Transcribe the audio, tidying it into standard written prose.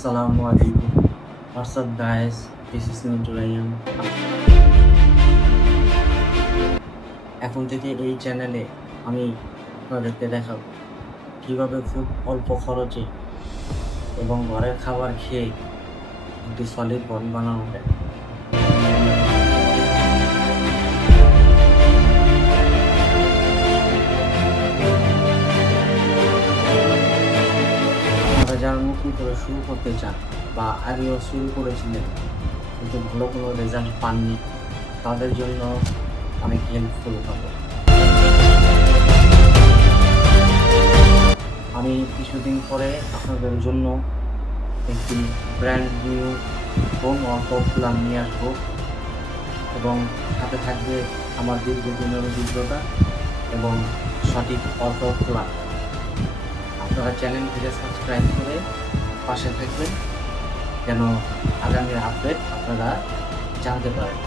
Assalamualaikum. What's up, guys? This is Nurjulayan. এখন থেকে এই চ্যানেলে আমি আপনাদেরকে দেখাবো কীভাবে খুব অল্প খরচে এবং ঘরের খাবার খেয়ে একটি সলিড বডি বানানো যায়। আপনারা যারা নতুন করে শুরু করতে চান বা আগেও শুরু করেছিলেন কিন্তু ভালো কোনো রেজাল্ট পাননি, তাদের জন্য অনেক হেল্পফুল হবে। আমি কিছুদিন পরে আপনাদের জন্য একটি brand new home workout plan নিয়ে আসবো এবং সাথে থাকবে আমার দীর্ঘদিনের অভিজ্ঞতা এবং সঠিক ওয়ার্কআউট প্ল্যান। আপনারা চ্যানেলটিকে সাবস্ক্রাইব করে পাশে থাকবেন যেন আগামী আপডেট আপনারা জানতে পারেন।